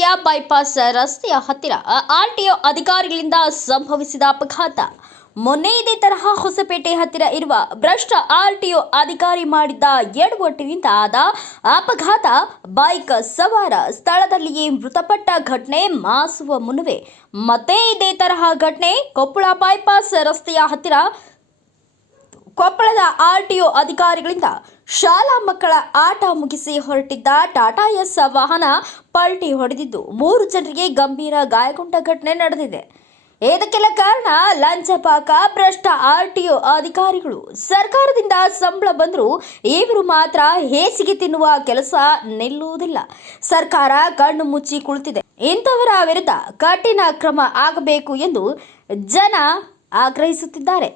Bypass ರಸ್ತೆಯ ಹತ್ತಿರ RTO ಅಧಿಕಾರಿಗಳಿಂದ ಸಂಭವಿಸಿದ ಅಪಘಾತ. ಮೊನ್ನೆ ಇದೇ ತರಹ ಹೊಸಪೇಟೆ ಹತ್ತಿರ ಇರುವ ಭ್ರಷ್ಟ ಆರ್ಟಿಒ ಅಧಿಕಾರಿ ಮಾಡಿದ್ದ ಎಡವಟ್ಟಿನಿಂದ ಆದ ಅಪಘಾತ ಬೈಕ್ ಸವಾರ ಸ್ಥಳದಲ್ಲಿಯೇ ಮೃತಪಟ್ಟ ಘಟನೆ ಮಾಸುವ ಮುನ್ನವೇ. ಮತ್ತೆ ಇದೇ ತರಹ ಘಟನೆ ಕೊಪ್ಪಳ ಬೈಪಾಸ್ ರಸ್ತೆಯ ಹತ್ತಿರ ಕೊಪ್ಪಳದ ಆರ್ಟಿಒ ಅಧಿಕಾರಿಗಳಿಂದ ಶಾಲಾ ಮಕ್ಕಳ ಆಟ ಮುಗಿಸಿ ಹೊರಟಿದ್ದ ಟಾಟಾ ಎಸ್ ವಾಹನ ಪಲ್ಟಿ ಹೊಡೆದಿದ್ದು ಮೂರು ಜನರಿಗೆ ಗಂಭೀರ ಗಾಯಗೊಂಡ ಘಟನೆ ನಡೆದಿದೆ. ಇದಕ್ಕೆಲ್ಲ ಕಾರಣ, ಲಂಚಪಾಕ, ಭ್ರಷ್ಟ ಆರ್ಟಿಒ ಅಧಿಕಾರಿಗಳು. ಸರ್ಕಾರದಿಂದ ಸಂಬಳ ಬಂದರೂ ಇವರು ಮಾತ್ರ ಹೇಸಿಗೆ ತಿನ್ನುವ ಕೆಲಸ ನಿಲ್ಲುವುದಿಲ್ಲ. ಸರ್ಕಾರ ಕಣ್ಣು ಮುಚ್ಚಿ ಕುಳಿತಿದೆ. ಇಂಥವರ ವಿರುದ್ಧ ಕಠಿಣ ಕ್ರಮ ಆಗಬೇಕು ಎಂದು ಜನ ಆಗ್ರಹಿಸುತ್ತಿದ್ದಾರೆ.